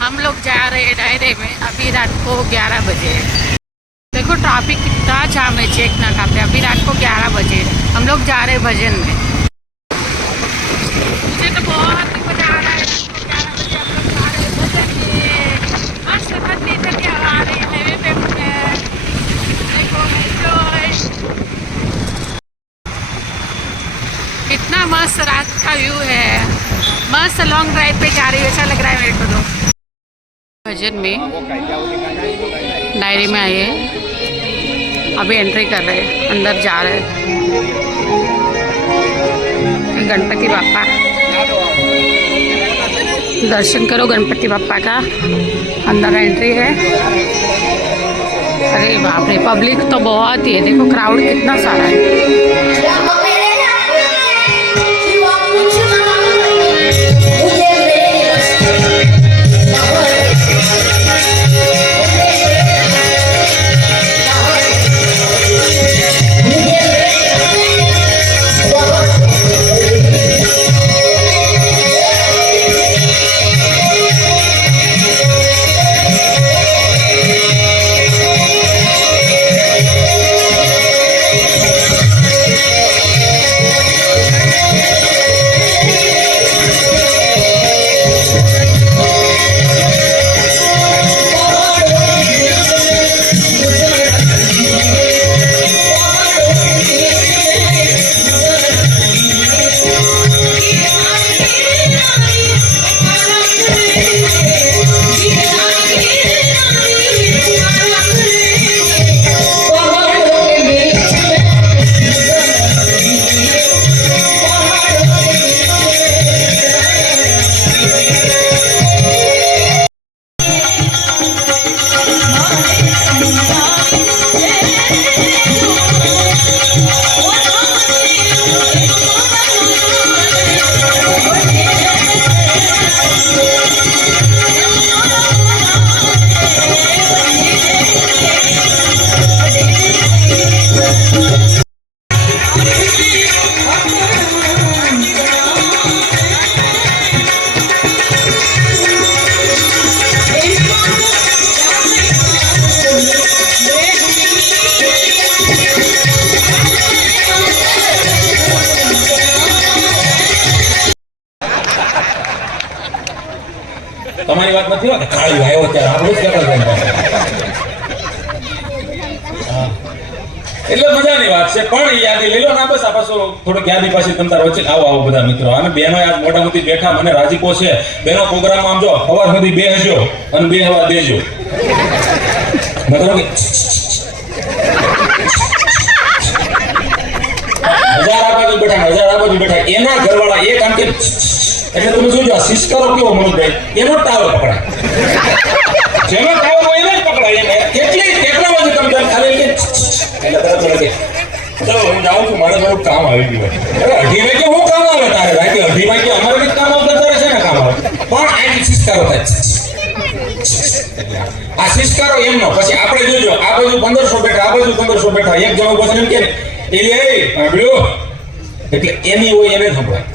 हम लोग जा रहे हैं डायरे में। अभी रात को 11 बजे। देखो ट्रैफिक कितना जाम है चेक नाका पे। अभी रात को 11 बजे हम लोग जा रहे हैं भजन में। मुझे तो बहुत ही मजा आ रहा है। रात को 11 बजे हम लोग जा रहे हैं भजन में। मस्त ठंडी ठंडी हवा आ रही है हाईवे पे। देखो एंजॉय। कितना मस्त रात का व्यू है। मस्त लॉन्ग ड्राइव पे जा रही है ऐसा लग रहा है मेरे को तो। भजन में डायरी में आए हैं। अभी एंट्री कर रहे हैं, अंदर जा रहे हैं। गणपति बाप्पा दर्शन करो गणपति बाप्पा का। अंदर एंट्री है। अरे बाप रे पब्लिक तो बहुत ही है। देखो क्राउड कितना सारा है। તમારી વાત નથી હોતી કાળી આવ્યો ત્યારે આપણું જ કપડ એટલે મજાની વાત છે પણ યાદી લઈ લો ના બસ આ પાછો થોડોક યાદી પાછી તમતાર વચ્ચે આવો બધા મિત્રો અને બહેનો આજ મોટા મોટી બેઠા મને રાજીપો છે બહેનો પ્રોગ્રામમાં આમ જો સવાર સુધી બેસજો અને બે હવા દેજો મતલબ હજાર આ બાજુ બેઠા એના ઘરવાળા એક આમ કે એટલે તમે જોજો આ સિસ્કારો કેવો મનોભાઈ એનો ટાવર પકડાય જેનો ટાવર હોય એને જ પકડાય એને કેટલી ટેકનોલોજી તમે ખાલી એટલે તરત લાગે ચલો હું જાઉં છું મારે થોડું કામ આવી ગયું અરે 2:30 વાગે હું કામ આવે તારે રાતે 2:30 વાગે અમારે બી કામ આવતા તારે છે ને કામ આવે પણ આ સિસ્કારો થાય આ સિસ્કારો એમનો પછી આપણે જોજો આ બાજુ 1500 બેઠા આ બાજુ 1500 બેઠા એક જણો પછી એમ કે ને એટલે સાંભળ્યો એટલે એની હોય એને સંભળાય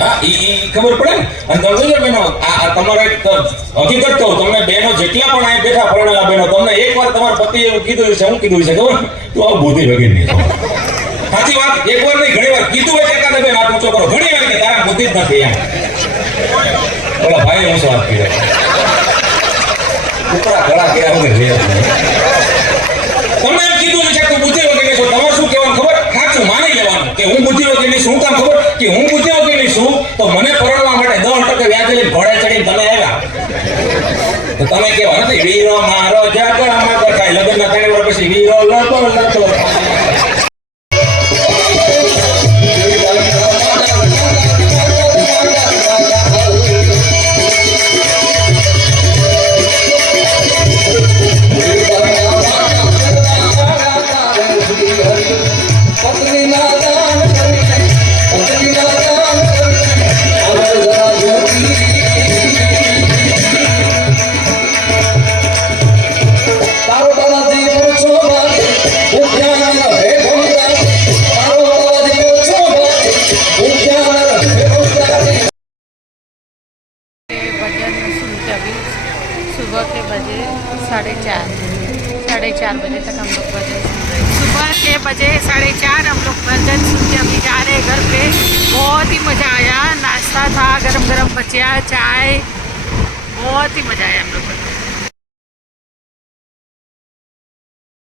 હા ઈ ખબર પડે ને અને તમે જોજો બેનો આ તમારે હકીકત કહું તમને બેનો જેટલા પણ આ બેઠા પરણેલા બેનો તમને એકવાર તમારા પતિએ એવું કીધું છે હું કીધું છે ખબર તું આ બુદ્ધિ વગર નહીં સાચી વાત એકવાર નહીં ઘણી વાર કીધું હોય એકાદ બેન આ ઊંચો કરો ઘણી વાર કે તારા બુદ્ધિ જ નથી એમ બોલા ભાઈ હું શું વાત કીધું ઉપરા ગળા કર્યા વગર રે તમે એમ કીધું છે કે બુદ્ધિ વગર છો તમારે શું કહેવાનું ખબર સાચું માની લેવાનું કે હું બુદ્ધિ વગર નહીં શું કામ ખબર કે હું બુદ્ધિ વગર નહીં શું તો મને પરણવા માટે 10% વ્યાજ લઈને ઘોડે ચડીને તમે આવ્યા તો તમે કેવા નથી વીરો મારો જગમાં દેખાય લગ્નના 3 વર્ષ પછી વીરો લતો તારો દાદાજી પૂછો सुबह के बजे 4:30 बजे तक हम लोग भजन सुन रहे हैं। सुबह के बजे 4:30 हम लोग भजन सुन के अभी जा रहे हैं घर पे। बहुत ही मज़ा आया, नाश्ता था, गरम गरम बचिया, चाय, बहुत ही मज़ा आया हम लोग को।